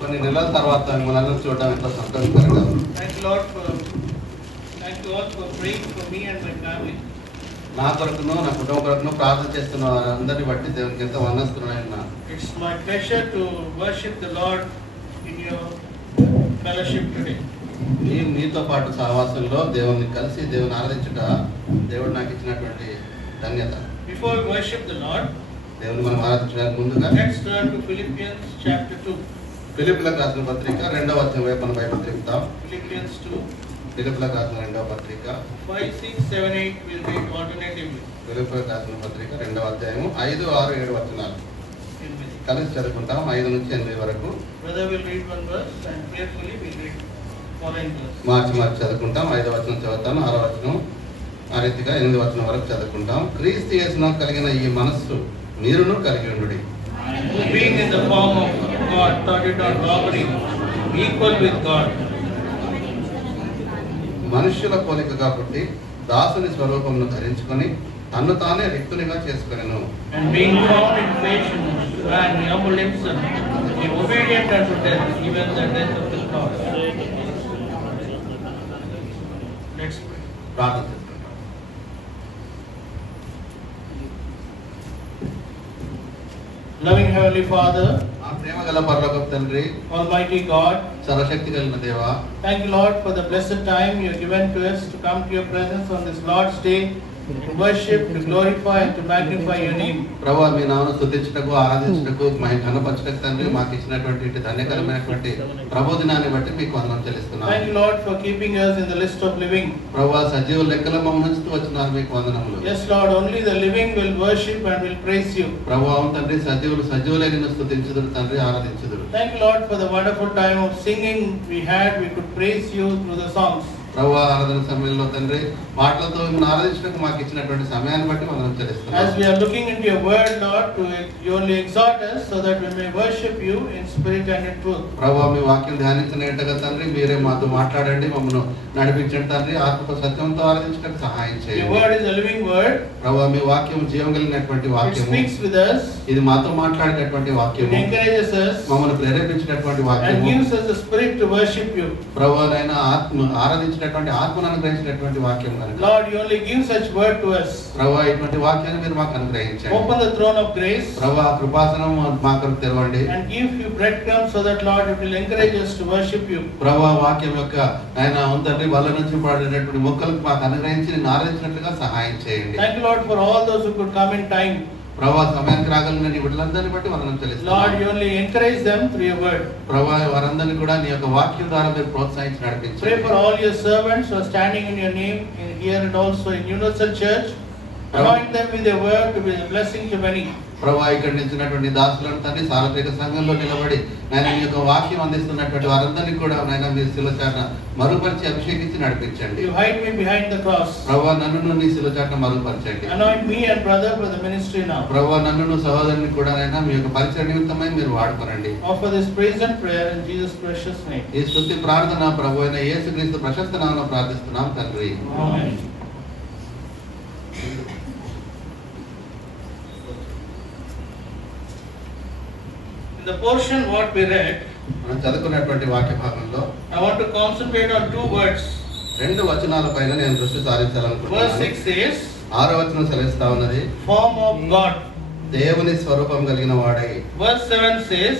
కొన్ని నెలల తర్వాత మిమ్మల్ని చూడడం ఎంతో సంతోషకరంగా ఉంది. Thank you all for praying for me and my family. నా కొరకును నా కుటుంబం కొరకును ప్రార్థన చేస్తున్న వారందరిని బట్టి దేవునికి ఎంతో వందస్తున్నాను. It's my pleasure to worship the Lord in your fellowship today. మీతో పాటు సహవాసంలో దేవుని కలిసి దేవుని ఆరాధించుట దేవుడు నాకు ఇచ్చినటువంటి ధన్యత. Before we worship the Lord, దేవుని మనం ఆరాధించడానికి ముందుగా let's turn to Philippians chapter 2. ఫిలిప్పీయులకు రాసిన పత్రిక 2వ అధ్యాయం వైపు మనం బైబిల్ తిప్పుతాం. Philippians 2. ఫిలిప్పీయులకు రాసిన 2వ పత్రిక 5, 6, 7, 8 will read alternatively. ఫిలిప్పీయులకు రాసిన పత్రిక 2వ అధ్యాయం 5, 6, 7 వచనాలు కలిసి చదువుకుంటాం. 5 నుంచి 8 వరకు. Brother will read one verse and carefully we'll read following verse. మార్చి చదువుకుంటాం. 5వ వచనం చదువుతాను, 6వ వచనం ఆ రీతిగా 8వ వచనం వరకు చదువుకుంటాం. క్రీస్తు యేసులో కలిగిన ఈ మనస్సు మీరును కలిగి ఉండుడి. Who being in the form of God thought it not robbery, equal with God. మనుష్యుల పోలికగా పుట్టి దాసుని స్వరూపమును ధరించుకొని తన్ను తానే రిక్తునిగా చేసుకొనెను. And being found in fashion, man humbled himself, being obedient unto death, even the death of the cross. Let's pray. ప్రార్థన చేసుకుంటాం. Loving Heavenly Father, మా ప్రేమ గల పరలోకపు తండ్రి, Almighty God, సర్వశక్తి కలిగిన దేవా, thank you Lord for the blessed time you have given to us to come to your presence on this Lord's Day, to worship, to glorify and to magnify your name. ప్రభువా మీ నామమును స్తుతించుటకు ఆరాధించుటకు ఘనపరచుటకు తండ్రి మాకు ఇచ్చినటువంటి ధన్యకరమైనటువంటి ప్రబోధనాన్ని బట్టి మీకు వందనం చెల్లిస్తున్నాను. Thank you Lord for keeping us in the list of living. ప్రభువా సజీవ లెక్కల మమ్మల్ని ఉంచుతూ వచ్చినారు, మీకు వందనములు. Yes Lord, only the living will worship and will praise you. ప్రభువా తండ్రి సజీవులై నిన్ను స్తుతించుదురు తండ్రి, ఆరాధించుదురు. Thank you Lord for the wonderful time of singing we had. We could praise you through the songs. ప్రభువా ఆరాధన సమయంలో తండ్రి మాటలతో మిమ్మల్ని ఆరాధించడానికి మాకు ఇచ్చినటువంటి సమయాన్ని బట్టి వందనం చెల్లిస్తున్నాను. As we are looking into your word Lord, you only exhort us so that we may worship you in spirit and in truth. ప్రభువా మీ వాక్యం ధ్యానించినట్టుగా తండ్రి మీరే మాతో మాట్లాడండి, మమ్మల్ని నడిపించండి తండ్రి, ఆత్మతో సత్యంతో ఆరాధించడానికి సహాయం Your చేయండి. word is a living word. ప్రభువా మీ వాక్యం జీవం కలిగినటువంటి It వాక్యము, speaks with us. ఇది మాతో మాట్లాడేటటువంటి It వాక్యము, encourages us మమ్మల్ని ప్రేరేపించినటువంటి and వాక్యము, gives us the spirit to worship you. ప్రభువానైనా ఆరాధించినటువంటి ఆత్మను అనుగ్రహించినటువంటి వాక్యం కనుక Lord, you only give such word to us. ప్రభువా ఇటువంటి వాక్యాన్ని మీరు మాకు అనుగ్రహించండి. Open the throne of grace ప్రభువా కృపాసనం మా కొరకు తెరవండి. and give you breadcrumbs so that Lord it will encourage us to worship you. ప్రభువా వాక్యం యొక్క ఆయన తండ్రి వల్ల నుంచి పడినటువంటి మొక్కలకు మాకు అనుగ్రహించి నిన్ను ఆరాధించినట్లుగా సహాయం చేయండి. Thank you Lord for all those who could come in time. ప్రభువా సమయానికి రాగలిగిన వీళ్ళందరినీ బట్టి వందనం Lord, చెల్లిస్తున్నాను. you only encourage them through your word. ప్రభువా వారందరినీ కూడా నీ యొక్క వాక్యం ద్వారా మీరు ప్రోత్సహించి Pray నడిపించండి. for all your servants who are standing in your name here and also in Universal Church. Anoint them with your word to be a blessing to many. ప్రభువా ఇక్కడ నిలిచినటువంటి దాసులను తండ్రి సార్వత్రిక సంఘంలో నిలబడి ఆయన నీ యొక్క వాక్యం అందిస్తున్నటువంటి వారందరినీ కూడా ఆయన మీరు శిలచాటన మరుగుపరిచి అభిషేకించి నడిపించండి. You hide me behind the cross. ప్రభువా నన్ను నీ శిలచాటన మరుగుపరచండి. Anoint me and brother for the ministry now. ప్రభువా నన్ను సహోదరుని కూడా అయినా మీ యొక్క పరిచయ నిమిత్తమై మీరు వాడుకోనండి. Offer this praise and prayer in Jesus' precious name. ఈ స్తుతి ప్రార్థన ప్రభు అయిన యేసుక్రీస్తు ప్రశస్త నామములో ప్రార్థిస్తున్నాం తండ్రి. Amen. In the portion what we read, మనం చదువుకున్నటువంటి వాక్య భాగంలో I want to concentrate on two words. 2 వచనాలపైన నేను దృష్టి Verse సారించాలనుకుంటున్నాను. 6 says, 6వ వచనం సెలవిస్తా ఉన్నది, form of God. దేవుని స్వరూపం కలిగిన వాడై. Verse 7 says,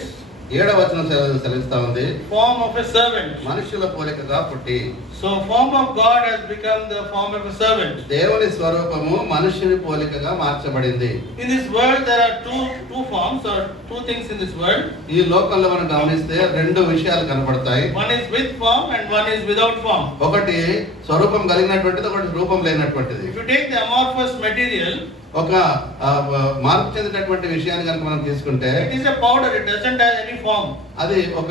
7వ వచనం సెలవిస్తా ఉంది, form of a servant. మనుషుల పోలికగా పుట్టి. So form of God has become the form of a servant. దేవుని స్వరూపము మనుషుని పోలికగా మార్చబడింది. In this world there are two forms or two things in this world. ఈ లోకంలో మనం గమనిస్తే 2 విషయాలు కనపడతాయి. One is with form and one is without form. ఒకటి స్వరూపం కలిగినటువంటిది, ఒకటి రూపం లేనటువంటిది. If you take the amorphous material, ఒక మార్పు చెందినటువంటి విషయాన్ని కనుక మనం తీసుకుంటే it is a powder, it doesn't have any form. అది ఒక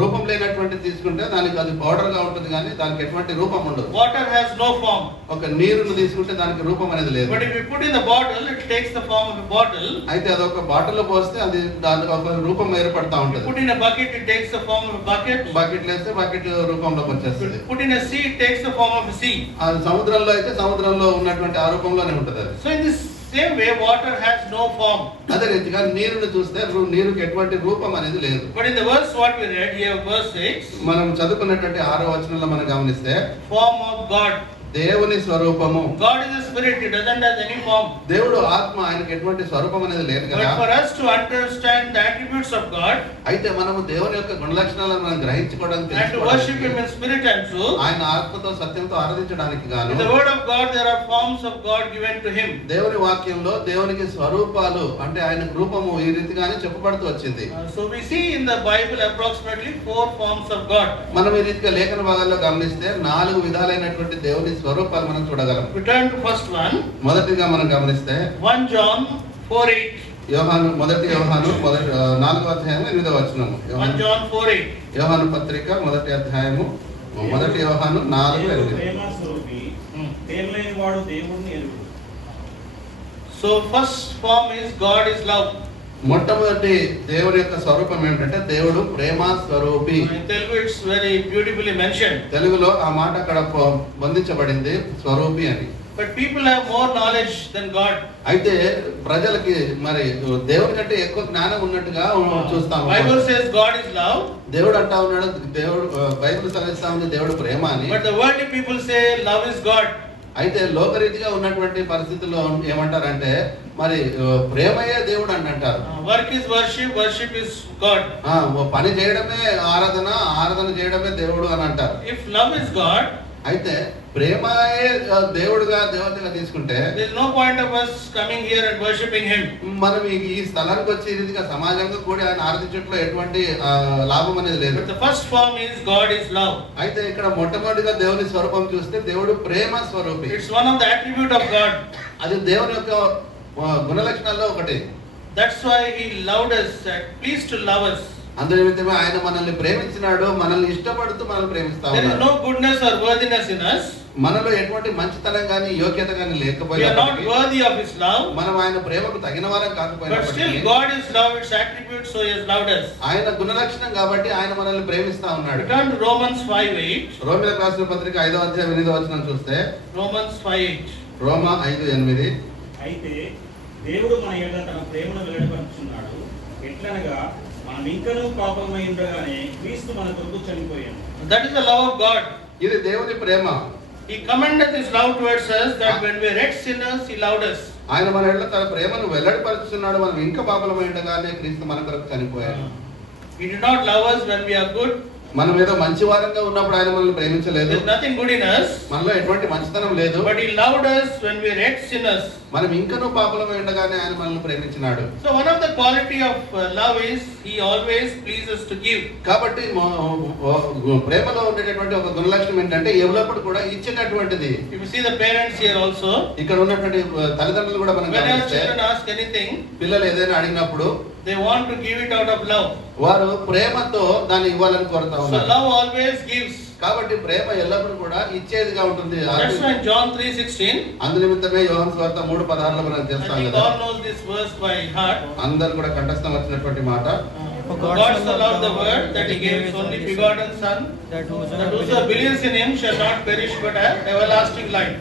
రూపం లేనటువంటి తీసుకుంటే దానికి అది పౌడర్ గా ఉంటుంది కానీ దానికి ఎటువంటి రూపం ఉండదు. Water has no form. ఒక నీరును తీసుకుంటే దానికి రూపం అనేది లేదు. But if you put in the bottle, it takes the form of a bottle. అయితే అది ఒక బాటిల్ లో పోస్తే అది దానికి ఒక రూపం ఏర్పడతా You ఉంటుంది. put in a bucket, it takes the form of a bucket. Bucket వేస్తే బకెట్ రూపంలోకి వచ్చేస్తుంది. Put in a sea, it takes the form of a sea. అది సముద్రంలో అయితే సముద్రంలో ఉన్నటువంటి ఆ రూపంలోనే ఉంటుంది అది. So in this Same way, water has no form. అదే రీతిగా నీరుని చూస్తే నీరుకి ఎటువంటి రూపం అనేది లేదు. But in the verse what we read here, verse 6, మనం చదువుకున్నటువంటి 6వ వచనంలో మనం గమనిస్తే form of God. దేవుని స్వరూపము. God is a spirit, he doesn't have any form. దేవుడు ఆత్మ, ఆయనకి ఎటువంటి స్వరూపం అనేది లేదు కదా. But for us to understand the attributes of God అయితే మనము దేవుని యొక్క గుణ లక్షణాలను మనం గ్రహించుకోవడానికి, and to worship him in spirit and truth, ఆయన ఆత్మతో సత్యంతో ఆరాధించడానికి గాను in the word of God there are forms of God given to him. దేవుని వాక్యంలో దేవునికి స్వరూపాలు అంటే ఆయన రూపము ఈ రీతిగానే చెప్పబడుతూ వచ్చింది. So we see in the Bible approximately 4 forms of God. మనం ఈ రీతిగా లేఖన భాగాల్లో గమనిస్తే 4 విధాలైనటువంటి దేవుని స్వరూపాలు మనం చూడగలం. We turn to first one. మొదటిగా మనం గమనిస్తే 1 John 4:8. మొదటి యోహాను 4వ అధ్యాయం 8వ వచనము. 1 John 4:8. యోహాను పత్రిక మొదటి అధ్యాయము మొదటి యోహాను 4:8. ప్రేమ స్వరూపి, తేనెలేని వాడు దేవుణ్ణి ఎరుగు. So first form is God is love. మొట్టమొదటి దేవుడి యొక్క స్వరూపం ఏమిటంటే దేవుడు ప్రేమ స్వరూపి. In Telugu it's very beautifully mentioned. తెలుగులో ఆ మాట అక్కడ పొందించబడింది స్వరూపి అని. But people have more knowledge than God. అయితే ప్రజలకి మరి దేవుడి కంటే ఎక్కువ జ్ఞానం ఉన్నట్టుగా చూస్తాము. Bible says God is love. దేవుడు అంటా ఉన్నాడు, దేవుడు బైబిల్ సెలవిస్తా ఉంది దేవుడు ప్రేమ అని. But the worldly people say love is God. అయితే లోకరీతిగా ఉన్నటువంటి పరిస్థితుల్లో ఏమంటారంటే మరి ప్రేమయే దేవుడు అని అంటారు. Work is worship, worship is God. పని చేయడమే ఆరాధన, ఆరాధన చేయడమే దేవుడు అని అంటారు. If love is God, అయితే ప్రేమయే దేవుడుగా దేవతగా తీసుకుంటే there is no point of us coming here and worshiping him. మనం ఈ స్థలానికి వచ్చి రీతిగా సమాజంగా కూడా ఆయన ఆరాధించట్లో ఎటువంటి లాభం అనేది లేదు. But the first form is God is love. అయితే ఇక్కడ మొట్టమొదటిగా దేవుని స్వరూపం చూస్తే దేవుడు ప్రేమ స్వరూపి. It's one of the attribute of God. అది దేవుని యొక్క గుణ లక్షణాల్లో ఒకటి. That's why he loved us and pleased to love us. అందు నిమిత్తమే ఆయన మనల్ని ప్రేమించినాడు, మనల్ని ఇష్టపడుతూ మనల్ని ప్రేమిస్తా There is ఉన్నాడు. no goodness or worthiness in us. మనలో ఎటువంటి మంచితనం గాని యోగ్యత గాని We are not లేకపోయినప్పటికీ, worthy of his love. మనం ఆయన ప్రేమకు తగిన వారం But కాకపోయినప్పటికీ, still God is love, its attribute, so he has loved us. ఆయన గుణలక్షణం కాబట్టి ఆయన మనల్ని ప్రేమిస్తా ఉన్నాడు. Return to Romans 5:8. రోమిలకు రాసిన పత్రిక 5వ అధ్యాయం 8వ వచనం చూస్తే Romans 5:8. రోమా 5:8. అయితే దేవుడు మన యేట తన ప్రేమను వెల్లడిపరుచున్నాడు. ఎట్లనగా మనం ఇంకనూ పాపమై ఉండగానే క్రీస్తు మన కొరకు చనిపోయాడు. That is the love of God. ఇది దేవుని ప్రేమ. He commended his love towards us that when we were yet sinners, he loved us. ఆయన మన ఎడల తన ప్రేమను వెల్లడిపరుచున్నాడు. మనం ఇంకా పాపలమై ఉండగానే క్రీస్తు మన కొరకు చనిపోయాడు. He did not love us when we are good. మనం ఏదో మంచి వారంగా ఉన్నప్పుడు ఆయన మనల్ని ప్రేమించలేదు. There is nothing good in us. మనలో ఎటువంటి మంచితనం లేదు. But he loved us when we were yet sinners. మనం ఇంకనూ పాపలమై ఉండగానే ఆయన మనల్ని ప్రేమించినాడు. So one of the quality of love is he always pleases to give. కాబట్టి ప్రేమలో ఉండేటటువంటి ఒక గుణలక్షణం ఏంటంటే ఎల్లప్పుడు కూడా ఇచ్చేటటువంటిది. If you see the parents here also, ఇక్కడ ఉన్నటువంటి తల్లిదండ్రులు కూడా మనం when our గమనిస్తే children ask anything, పిల్లలు ఏదైనా అడిగినప్పుడు they want to give it out of love. వారు ప్రేమతో దాన్ని ఇవ్వాలని కోరుతా So ఉన్నారు. love always gives. కాబట్టి ప్రేమ ఎల్లప్పుడూ కూడా ఇచ్చేదిగా ఉంటుంది. That's why in John 3:16, అందు నిమిత్తమే యోహాను సువార్త 3:16లో మనం I చేస్తాం think కదా. all knows this verse by heart. అందరు కూడా కంఠస్థం వచ్చినటువంటి మాట. For God so loved the world that he gave his only begotten Son, that whosoever believes in him shall not perish but have everlasting life.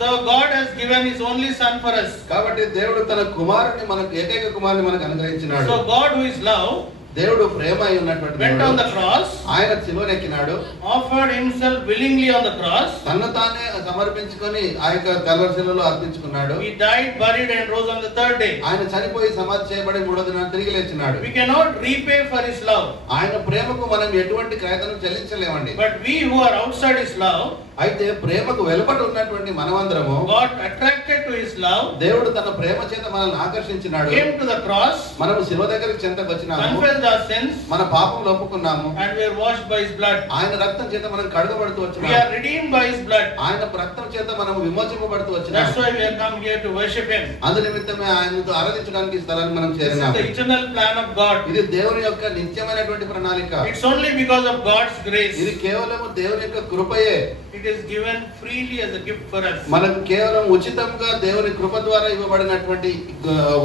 So God has given his only Son for us. కాబట్టి దేవుడు తన కుమారుని మనకు ఏకైక కుమారుని మనకు అనుగ్రహించినాడు. So God who is love దేవుడు ప్రేమ అయి ఉన్నటువంటి went on the దేవుడు cross, ఆయన శిలువనెక్కినాడు. offered himself willingly on the cross. తన్ను తానే సమర్పించుకొని ఆ యొక్క కల్వరి శిలువలో అర్పించుకున్నాడు. He died, buried and rose on the third day. ఆయన చనిపోయి సమాధి చేయబడి 3వ దినాన తిరిగి లేచినాడు. We cannot repay for his love. ఆయన ప్రేమకు మనం ఎటువంటి క్రయతనం చెల్లించలేమండి. But we who are outside his love అయితే ప్రేమకు వెలుపట ఉన్నటువంటి మనమందరము got attracted to his love, దేవుడు తన ప్రేమ చేత మనల్ని ఆకర్షించినాడు. came to the cross, మనము శిలువ దగ్గరికి చెంతకు వచ్చినాము. confessed our sins, మన పాపములు ఒప్పుకున్నాము. and we are washed by his blood. ఆయన రక్తం చేత మనం కడగబడుతూ We వచ్చినాము. are redeemed by his blood. ఆయన రక్తం చేత మనం విమోచింపబడుతూ That's వచ్చినాము. why we have come here to worship him. అందు నిమిత్తమే ఆయనతో ఆరాధించడానికి ఈ స్థలాన్ని మనం This is చేరినాము. the eternal plan of God. ఇది దేవుని యొక్క నిత్యమైనటువంటి ప్రణాళిక. It's only because of God's grace. ఇది కేవలం దేవుని యొక్క కృపయే. It is given freely as a gift for us. మనకు కేవలం ఉచితంగా దేవుని కృప ద్వారా ఇవ్వబడినటువంటి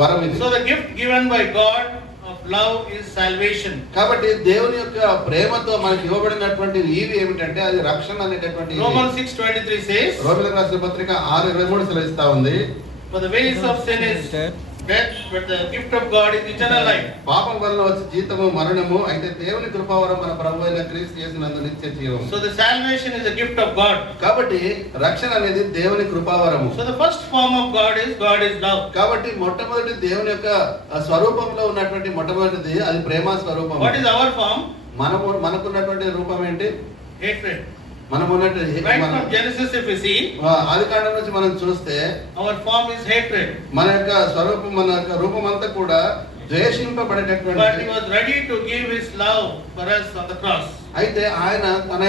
వరం ఇది. So the gift given by God of love is salvation. కాబట్టి దేవుని యొక్క ప్రేమతో మనకి ఇవ్వబడినటువంటి ఈవి ఏమిటంటే అది రక్షణ అనేటటువంటి. Romans 6:23 says, రోమీయులకు రాసిన పత్రిక 6:23 సెలవిస్తా ఉంది. For the wages of sin is death, but the gift of God is eternal life. పాపం వలన వచ్చే జీతము మరణము, అయితే దేవుని కృపావరం మన ప్రభువైన క్రీస్తు యేసునందు నిత్య జీవము. So the salvation is a gift of God. కాబట్టి రక్షణ అనేది దేవుని కృపావరము. So the first form of God is love. కాబట్టి మొట్టమొదటి దేవుని యొక్క స్వరూపంలో ఉన్నటువంటి మొట్టమొదటిది అది ప్రేమ స్వరూపం. What is our form? మనకున్నటువంటి రూపం ఏంటి? Hatred. మనం ఉన్నట్టు Right from Genesis if we see, ఆదికాండం నుంచి మనం చూస్తే our form is hatred. మన యొక్క స్వరూపం, మన యొక్క రూపం అంతా కూడా ద్వేషింపబడేటటువంటి. But he was ready to give his love for us on the cross. అయితే ఆయన తన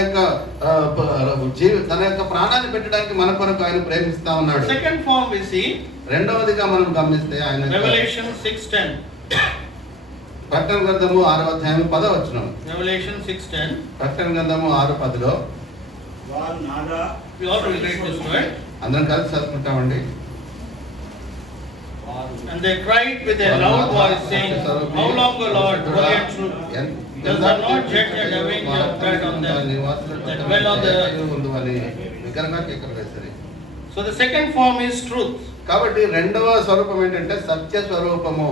యొక్క ప్రాణాన్ని పెట్టడానికి మన కొరకు ఆయన ప్రేమిస్తా ఉన్నాడు. Second form we see, రెండవదిగా మనం గమనిస్తే ఆయన Revelation 6:10. ప్రకటన గ్రంథము 6వ అధ్యాయం 10వ వచనం. Revelation 6:10. ప్రకటన గ్రంథము 6:10లో వారు నాదా, We all will read this word. అందరం కలిసి చదువుకుంటామండి. And they cried with a loud voice, saying, How long, O Lord, holy and true, does thou not judge and avenge your blood on them that dwell on the earth? So the second form is truth. కాబట్టి రెండవ స్వరూపం ఏంటంటే సత్య స్వరూపము.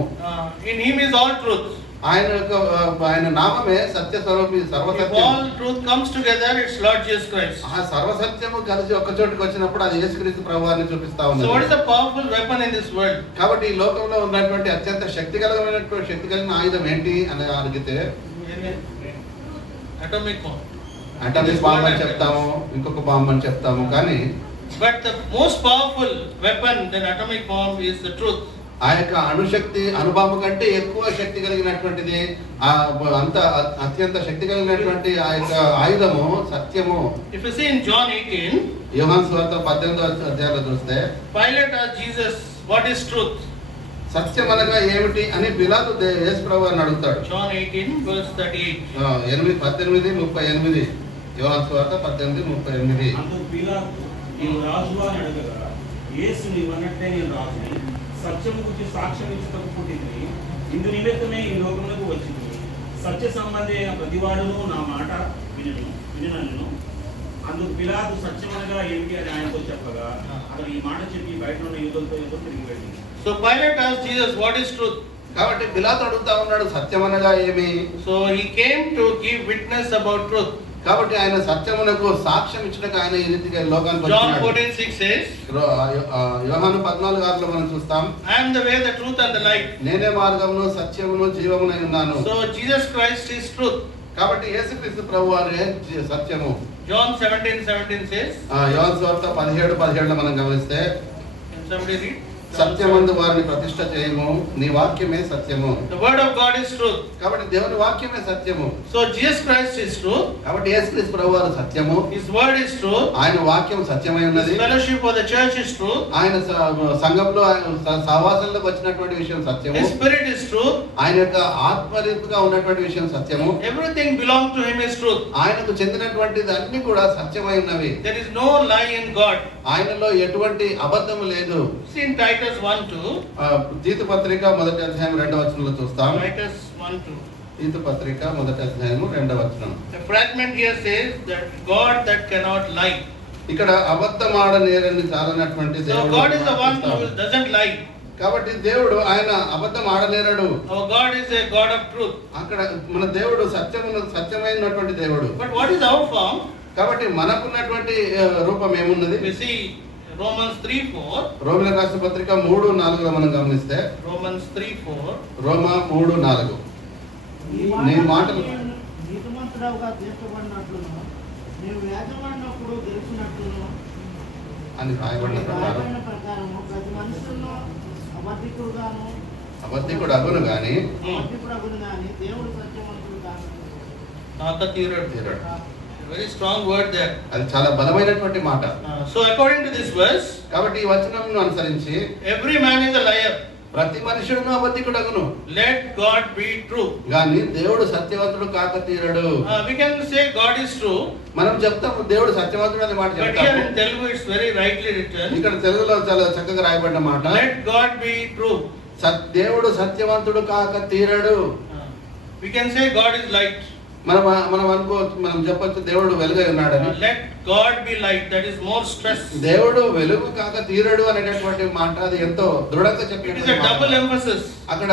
In him is all truth. ఆయన నామమే సత్య స్వరూపి, If Sarvasatyam. all truth comes together, it's Lord Jesus Christ. ఆ సర్వసత్యము కలిసి ఒక్క చోటుకి వచ్చినప్పుడు అది యేసుక్రీస్తు ప్రభువాన్ని చూపిస్తా So what ఉన్నది. is the powerful weapon in this world? కాబట్టి ఈ లోకంలో ఉన్నటువంటి అత్యంత శక్తి కలిగిన ఆయుధం ఏంటి అని అడిగితే Atomic bomb. అటామిక్ బాంబ్ అని చెప్తాము, ఇంకొక బాంబ్ అని చెప్తాము. కానీ But the most powerful weapon than atomic bomb is the truth. ఆ యొక్క అణుశక్తి అణుబాంబు కంటే ఎక్కువ శక్తి కలిగినటువంటిది, అత్యంత శక్తి కలిగినటువంటి ఆ యొక్క ఆయుధము సత్యము. If you see in John 18, యోహాను సువార్త 18వ అధ్యాయంలో చూస్తే Pilate asked Jesus, what is truth? సత్యం అనగా ఏమిటి అని పిలాతు యేసు ప్రభువుని అడుగుతాడు. John 18 verse 38. 18:38 యోహాను సువార్త 18:38. అందుకు పిలాతు, నీవు రాజువా అని అడగగా, యేసు నీవన్నట్టే నేను రాజుని, సత్యము గురించి సాక్ష్యం ఇచ్చుటకు పుట్టింది, ఇందు నిమిత్తమే ఈ లోకములకు వచ్చింది. సత్య సంబంధి అయిన ప్రతివాడును నా మాట వినును. అందుకు పిలాతు సత్యమనగా ఏమిటి అని ఆయనతో చెప్పగా, అతను ఈ మాట చెప్పి బయట ఉన్న యూదులతో తిరిగి వెళ్ళింది. So Pilate asked Jesus, what is truth? కాబట్టి పిలాతు అడుగుతా ఉన్నాడు సత్యం అనగా ఏమి. So he came to give witness about truth. కాబట్టి ఆయన సత్యమునకు సాక్ష్యం ఇచ్చినకు ఆయన ఈ రీతిగా లోకానికి John వచ్చాడు. 14:6 says, యోహాను 14:6లో మనం చూస్తాం, I am the way, the truth and the life. నేనే మార్గమును సత్యమును జీవమునై ఉన్నాను. So Jesus Christ is truth. కాబట్టి యేసుక్రీస్తు ప్రభువారే సత్యము. John 17:17 says, యోహాను సువార్త 17:17లో మనం గమనిస్తే, can somebody read? సత్యమందు వారిని ప్రతిష్ఠ చేయము, నీ వాక్యమే సత్యము. The word of God is truth. కాబట్టి దేవుని వాక్యమే సత్యము. So Jesus Christ is truth. కాబట్టి యేసుక్రీస్తు ప్రభువారు సత్యము, His word is truth. ఆయన వాక్యం సత్యమై ఉన్నది. His fellowship of the church is truth. ఆయన సంఘంలో సహవాసంలోకి వచ్చినటువంటి విషయం సత్యము. His spirit is truth. ఆయన యొక్క ఆత్మరీతిగా ఉన్నటువంటి విషయం సత్యము. Everything belongs to him is truth. ఆయనకు చెందినటువంటిది అన్ని కూడా సత్యమై ఉన్నవి. There is no lie in God. ఆయనలో ఎటువంటి అబద్ధము లేదు. See in Titus 1:2. తీతు పత్రిక 1వ అధ్యాయం 2వ వచనంలో చూస్తాం. Titus 1:2. తీతు పత్రిక 1వ అధ్యాయం 2వ వచనం. The fragment here says that God that cannot lie. ఇక్కడ అబద్ధమాడనేరని చాలనటువంటి So దేవుడు. God is the one who doesn't lie. కాబట్టి దేవుడు ఆయన అబద్ధం ఆడనేరడు. Our God is a God of truth. అక్కడ మన దేవుడు సత్యమైనటువంటి దేవుడు. But what is our form? కాబట్టి మనకున్నటువంటి రూపం ఏమున్నది? We see Romans 3:4. రోమీయులకు రాసిన పత్రిక 3:4లో మనం గమనిస్తే, Romans 3:4. రోమా 3:4 నీ మాటలు నీతిమంతుడవుగా తీర్చబడినట్లును, నీవు వ్యాజమాడినప్పుడు గెలిచినట్లును అని రాయబడిన ప్రకారం రాయబడిన ప్రకారము ప్రతి మనుషులను అబద్ధికుడు అగును గాని దేవుడు సత్యవంతుడు కాదు. తీరడు. Very strong word there. అది చాలా బలమైనటువంటి మాట. So according to this verse, కాబట్టి ఈ వచనంను అనుసరించి every man is a liar. ప్రతి మనుషుడును అబద్ధికుడు అగును. Let God be true. గాని దేవుడు సత్యవంతుడు కాక తీరడు. We can say God is true. మనం చెప్తాము దేవుడు సత్యవంతుడు అనే మాట But here చెప్తాము. in Telugu it's very rightly written. ఇక్కడ తెలుగులో చాలా చక్కగా రాయబడిన మాట. Let God be true. దేవుడు సత్యవంతుడు కాక తీరడు. We can say God is light. మనం అనుకోవచ్చు, మనం చెప్పొచ్చు దేవుడు వెలుగై ఉన్నాడని. Let God be light. That is more stress. దేవుడు వెలుగు కాక తీరడు అనేటటువంటి మాట అది ఎంతో దృఢంగా It is a చెప్పినటువంటి double మాట. emphasis. అక్కడ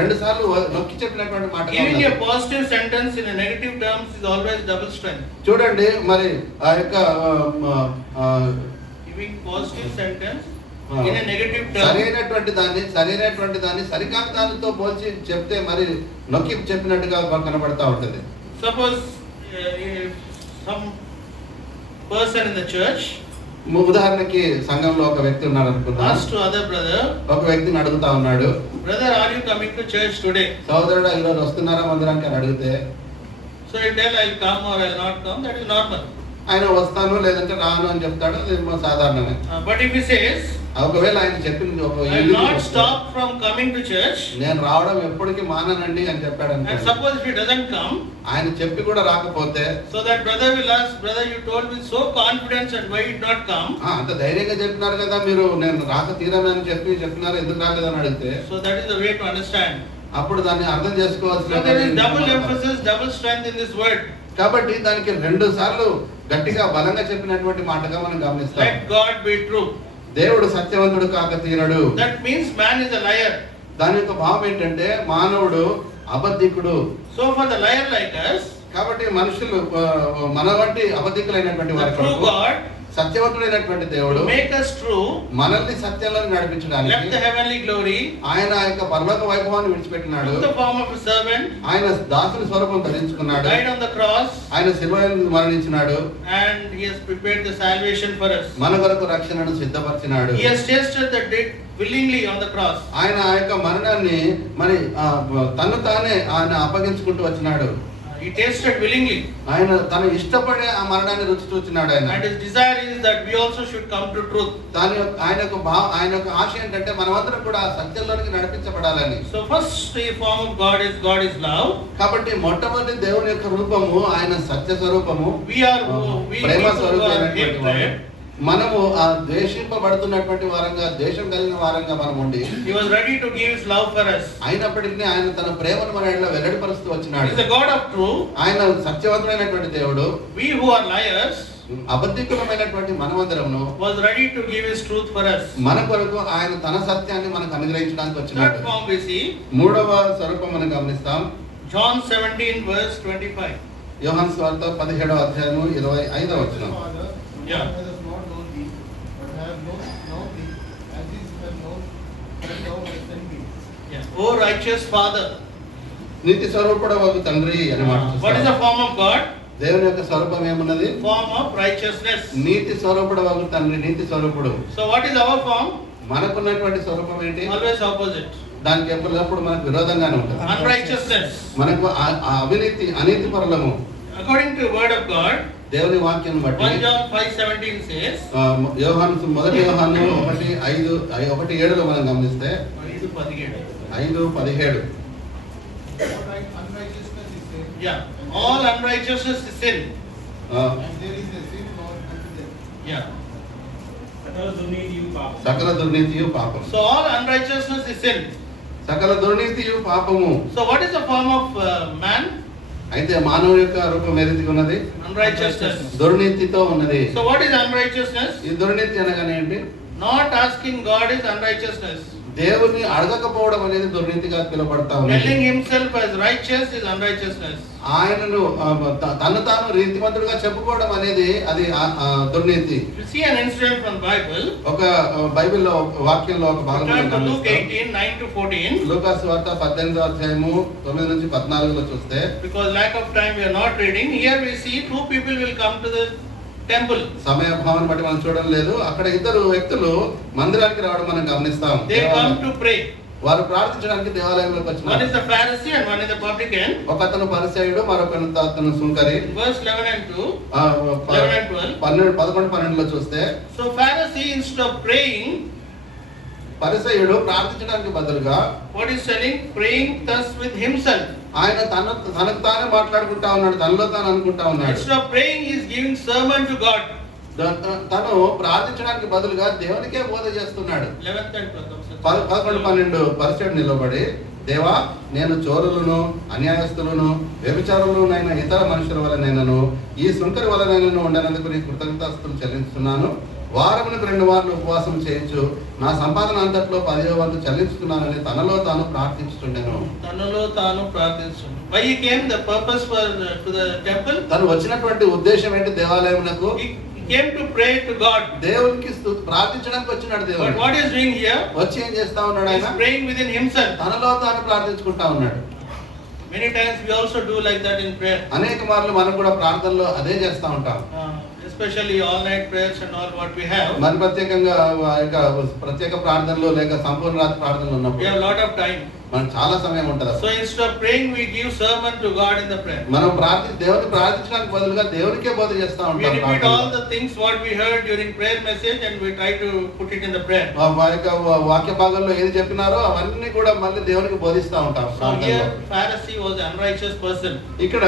రెండు సార్లు నొక్కి చెప్పినటువంటి మాట. Giving a positive sentence in a negative terms is always double strength. చూడండి మరి ఆ యొక్క Giving positive sentence in a negative term. సరైనటువంటి దాన్ని సరికాని దానితో పోల్చి చెప్తే మరి నొక్కి చెప్పినట్టుగా కనబడతా ఉంటుంది. Suppose if some person in the church ఉదాహరణకి సంఘంలో ఒక వ్యక్తి ఉన్నాడు అనుకుందాం. asks to other brother, ఒక వ్యక్తిని అడుగుతా ఉన్నాడు, brother, are you coming to church today? సోదరుడు ఈరోజు వస్తున్నారా మందిరానికి అని అడిగితే, So you tell I'll come or I'll not come. That is normal. ఆయన వస్తాను లేదంటే రాను అని చెప్తాడు, అది సాధారణమే. But if he says, ఒకవేళ ఆయన చెప్పింది ఒక I will not stop from coming to church, నేను రావడం ఎప్పటికీ మాననండి అని చెప్పాడు and అనుకోండి. suppose if he doesn't come, ఆయన చెప్పి కూడా రాకపోతే so that brother will ask, brother, you told with so confidence and why did not come? అంత ధైర్యంగా చెప్పినారు కదా మీరు, నేను రాక తీరనని చెప్పినారు, ఎందుకు రాలేదని అడిగితే, So that is the way to understand. అప్పుడు దాన్ని అర్థం చేసుకోవాల్సిన So there is double emphasis, double strength in this word. కాబట్టి దానికి 2 సార్లు గట్టిగా బలంగా చెప్పినటువంటి మాటగా మనం గమనిస్తాం. Let God be true. దేవుడు సత్యవంతుడు కాక తీరడు. That means man is a liar. దాని యొక్క భావం ఏంటంటే మానవుడు అబద్ధికుడు. So for the liar like us, కాబట్టి మనుషులు మన వంటి అబద్ధికులైనటువంటి the వారి true కొరకు God, సత్యవంతుడైనటువంటి దేవుడు to make us true, మనల్ని సత్యంలో left the నడిపించడానికి heavenly glory, ఆయన ఆ యొక్క పరలోక వైభవాన్ని విడిచిపెట్టినాడు. took the form of a servant, ఆయన దాసుని స్వరూపం ధరించుకున్నాడు. died on the cross, ఆయన శిలువలో మరణించినాడు. and he has prepared the salvation for us. మన కొరకు రక్షణను సిద్ధపరిచినాడు. He has tasted the death willingly on the cross. ఆయన ఆ యొక్క మరణాన్ని మరి తను తానే ఆయన అప్పగించుకుంటూ వచ్చినాడు. He tasted willingly. ఆయన తను ఇష్టపడే ఆ మరణాన్ని రుచి చూచినాడు ఆయన. And his desire is that we also should come to truth. ఆయన యొక్క ఆశ ఏంటంటే మనమందరం కూడా సత్యంలోనికి నడిపించబడాలని. So first form of God is love. కాబట్టి మొట్టమొదటి దేవుని యొక్క రూపము ఆయన సత్య స్వరూపము. We Prema people who are స్వరూపమైనటువంటి వారు. hatred. మనము ఆ ద్వేషింపబడుతున్నటువంటి వారంగా, దేశం కలిగిన వారంగా మనం ఉండి, He was ready to give his love for us. అయినప్పటికీ ఆయన తన ప్రేమను మన ఎడల వెల్లడిపరుస్తూ He వచ్చినాడు. is the God of truth. ఆయన సత్యవంతుడైనటువంటి దేవుడు. We who are liars అబద్ధికులమైనటువంటి మనమందరమును was ready to give his truth for us. మన కొరకు ఆయన తన సత్యాన్ని మనకు అనుగ్రహించడానికి Third వచ్చినాడు. form we see, మూడవ స్వరూపం మనం గమనిస్తాం. John 17 verse 25. యోహాను సువార్త 17వ అధ్యాయము 25వ వచనం. Yeah. Yeah. Oh righteous Father. నీతి స్వరూపుడవగు తండ్రి అని మాట What is the చూస్తాం. form of God? దేవుని యొక్క స్వరూపం ఏమున్నది? Form of righteousness. నీతి స్వరూపుడవగు తండ్రి, నీతి స్వరూపుడు. So what is our form? మనకున్నటువంటి స్వరూపం ఏంటి? Always opposite. దానికి ఎప్పటికప్పుడు మనకు విరోధంగానే ఉంటుంది. Unrighteousness. మనకు అనీతి పరులము. According to the word of God, దేవుని వాక్యం బట్టి 1 John 5:17 says, మొదటి యోహాను 1:7 మనం గమనిస్తే 5:17 yeah, all unrighteousness is sin. Yeah. సకల దుర్నీతియు పాపం. So all unrighteousness is sin. సకల దుర్నీతియు పాపము. So what is the form of man? అయితే మానవుడి యొక్క రూపం ఏ రీతిగా ఉన్నది? Unrighteousness. దుర్నీతితో ఉన్నది. So what is unrighteousness? ఈ దుర్నీతి అనగానే ఏంటి? Not asking God is unrighteousness. దేవుని అడగకపోవడం అనేది దుర్నీతిగా పిలువబడతా ఉంది. Telling himself as righteous is unrighteousness. ఆయనను తను తాను రీతిమంతుడుగా చెప్పుకోవడం అనేది అది దుర్నీతి. You see an incident from Bible. ఒక బైబిల్లో వాక్యంలో ఒక భాగం Turn to Luke 18:9 to 14. లూకాసు వార్త 18వ అధ్యాయము 9 నుంచి 14లో చూస్తే, Because lack of time we are not reading. Here we see two people will come to the temple. సమయభావం బట్టి మనం చూడడం లేదు. అక్కడ ఇద్దరు వ్యక్తులు మందిరానికి రావడం మనం గమనిస్తాం. They come to pray. వారు ప్రార్థించడానికి దేవాలయంలోకి One వచ్చినారు. is the Pharisee and one is the publican. ఒక అతను పరిసయ్యుడు, మరొక అతను సుంకరి. Verse 11 and 2. 11 and 12. 11-12లో చూస్తే, So Pharisee instead of praying, పరిసయ్యుడు ప్రార్థించడానికి బదులుగా what is telling? Praying thus with himself. ఆయన తనకు తానే మాట్లాడుకుంటా ఉన్నాడు, తనలో తాను అనుకుంటా ఉన్నాడు. Instead of praying, he is giving sermon to God. తను ప్రార్థించడానికి బదులుగా దేవునికే బోధ చేస్తున్నాడు. 11th and 12th. 11-12 పరిసయ్యుడు నిలబడి దేవా, నేను చోరులను, అన్యాయస్తులను, వ్యభిచారులనైన ఇతర మనుషుల వలనైనను ఈ సుంకరి వలనైనను ఉండనందుకు నీ కృతజ్ఞతాస్తులు చెల్లిస్తున్నాను. వారములకు 2 మార్లు ఉపవాసం చేయించు నా సంపాదన అంతట్లో 10వ వంతు చెల్లించుతున్నానని తనలో తాను ప్రార్థించుచుండెను. Why he came? The purpose for to the temple. తను వచ్చినటువంటి ఉద్దేశం ఏంటి? దేవాలయమునకు He came to pray to God. దేవునికి ప్రార్థించడానికి వచ్చినాడు. But దేవుడు what is doing here? వచ్చి ఏం చేస్తా ఉన్నాడు? He is ఆయన praying within himself. తనలో తాను ప్రార్థించుకుంటా ఉన్నాడు. Many times we also do like that in prayer. అనేక మార్లు మనం కూడా ప్రార్థనలో అదే చేస్తా ఉంటాం. Especially all night prayers and all what we have. మరి ప్రత్యేకంగా ప్రత్యేక ప్రార్థనలు లేక సంపూర్ణ రాత్రి ప్రార్థనలు We ఉన్నప్పుడు have a lot of time. మనకు చాలా సమయం ఉంటుంది. So instead of praying, we give sermon to God in the prayer. మనం దేవుని ప్రార్థించడానికి బదులుగా దేవునికే బోధ చేస్తా We ఉంటాం. repeat all the things what we heard during prayer message and we try to put it in the prayer. వాక్య భాగంలో ఏది చెప్పినారో అవన్నీ కూడా మళ్ళీ దేవునికి బోధిస్తా ఉంటాం. So here Pharisee was an unrighteous person. ఇక్కడ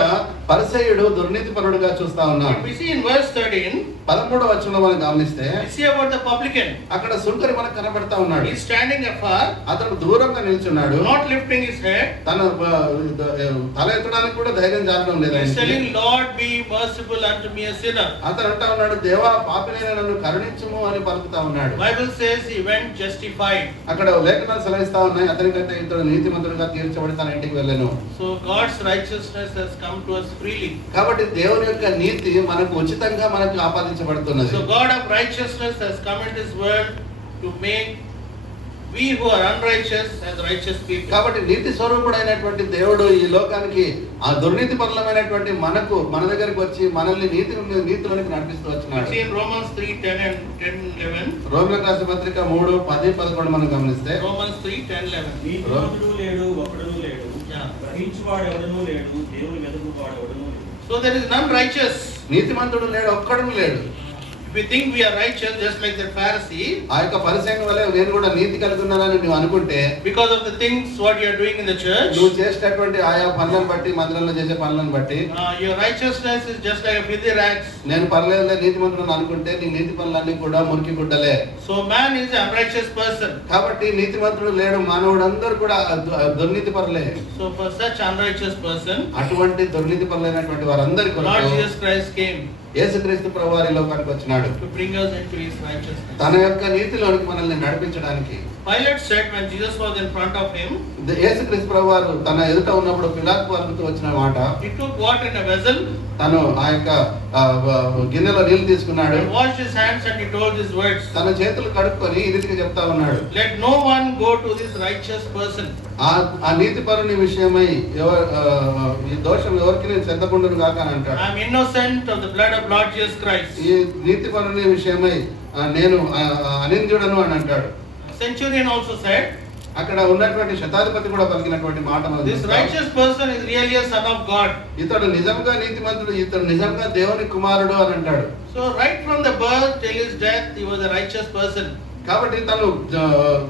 పరిసయ్యుడు దుర్నీతిపరుడుగా చూస్తా ఉన్నాం. If we see in verse 13, 13వ వచనంలో మనం గమనిస్తే we see about the publican. అక్కడ సుంకరి మనకు కనబడతా ఉన్నాడు. He is standing afar, అతను దూరంగా నిల్చున్నాడు. not lifting his head. తన తల ఎత్తడానికి కూడా ధైర్యం చాలడం లేదు. He is telling, Lord, be merciful unto me a sinner. అతను అంటా ఉన్నాడు, దేవా పాపినైన నన్ను కరుణించుము అని పలుకుతా ఉన్నాడు. Bible says he went justified. అక్కడ లేఖనాలు సెలవిస్తా ఉన్నాయి, అతనికంటే ఇతడు నీతిమంతుడిగా తీర్చబడి తన ఇంటికి వెళ్ళెను. So God's righteousness has come to us freely. కాబట్టి దేవుని యొక్క నీతి మనకు ఉచితంగా మనకు ఆపాదించబడుతున్నది. So God of righteousness has come in this world to make we who are unrighteous as righteous people. కాబట్టి నీతి స్వరూపుడైనటువంటి దేవుడు ఈ లోకానికి ఆ దుర్నీతి పరులమైనటువంటి మన దగ్గరికి వచ్చి మనల్ని నీతిలోనికి నడిపిస్తూ వచ్చినాడు. See in Romans 3:10 and 10:11. రోమీయులకు రాసిన పత్రిక 3:10-11 మనం గమనిస్తే Romans 3:10-11. నీతిమంతుడు లేడు, ఒక్కడునూ లేడు, గ్రహించువాడు ఎవడనూ లేడు, దేవుని వెతుకువాడు ఎవడనూ లేడు. So there is none righteous. నీతిమంతుడు లేడు, ఒక్కడు లేడు. If we think we are righteous just like the Pharisee, ఆ యొక్క పరిసయ్యుని వలె నేను కూడా నీతి కలిగి ఉన్నానని నువ్వు అనుకుంటే, because of the things what you are doing in the church, నువ్వు చేసేటటువంటి ఆయా పనులను బట్టి, మందిరంలో చేసే పనులను బట్టి your righteousness is just like a filthy rags. నేను పర్లేదులే నీతిమంతుడు అనుకుంటే నీ నీతి పనులన్నీ కూడా మురికి గుడ్డలే. So man is an unrighteous person. కాబట్టి నీతిమంతుడు లేడు, మానవుడు అందరూ కూడా దుర్నీతి పరులే. So for such unrighteous person, అటువంటి దుర్నీతి పరులైనటువంటి వారందరి Lord కొరకు Jesus Christ came యేసుక్రీస్తు ప్రభువారు ఈ లోకానికి వచ్చినాడు, to bring us into his righteousness. తన యొక్క నీతిలోనికి మనల్ని నడిపించడానికి. Pilate said when Jesus was in front of him, యేసుక్రీస్తు ప్రభువారు తన ఎదుట ఉన్నప్పుడు పిలాతు వారితో వచ్చిన మాట, he took water in a vessel, తను ఆ యొక్క గిన్నెలో నీళ్లు తీసుకున్నాడు, and washed his hands and he told these words, తన చేతులు కడుక్కొని ఈ రీతిగా చెప్తా ఉన్నాడు, let no one go to this righteous person. ఆ నీతి పరుని విషయమై ఈ దోషం ఎవరికి నేను చెందకుండును గాక అని అంటాడు. I am innocent of the blood of Lord Jesus Christ. ఈ నీతి పరుని విషయమై నేను అనింద్యుడను అని అంటాడు. Centurion also said, అక్కడ ఉన్నటువంటి శతాధిపతి కూడా పలికినటువంటి మాట మనం this చూస్తాం. righteous person is really a son of God. ఇతడు నిజంగా నీతిమంతుడు, ఇతడు నిజంగా దేవుని కుమారుడు అని అంటాడు. So right from the birth till his death, he was a righteous person. కాబట్టి తను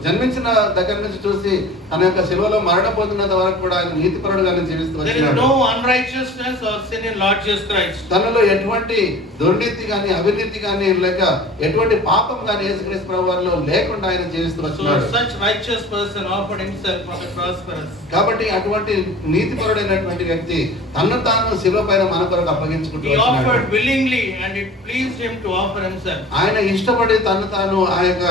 జన్మించిన దగ్గర నుంచి చూసి తన యొక్క శిలువలో మరణపోతున్నంత వరకు కూడా ఆయన నీతిపరుడుగానే జీవిస్తూ There is వచ్చినాడు. no unrighteousness or sin in Lord Jesus Christ. తనలో ఎటువంటి దుర్నీతి గాని అవినీతి గాని లేక ఎటువంటి పాపం గాని యేసుక్రీస్తు ప్రభువులో లేకుండా ఆయన జీవిస్తూ So వచ్చినాడు. such righteous person offered himself on the cross for us. కాబట్టి అటువంటి నీతిపరుడైనటువంటి వ్యక్తి తన్ను తాను శిలువ పైన మన కొరకు అప్పగించుకుంటూ He వచ్చినాడు. offered willingly and it pleased him to offer himself. ఆయన ఇష్టపడి తను తాను ఆ యొక్క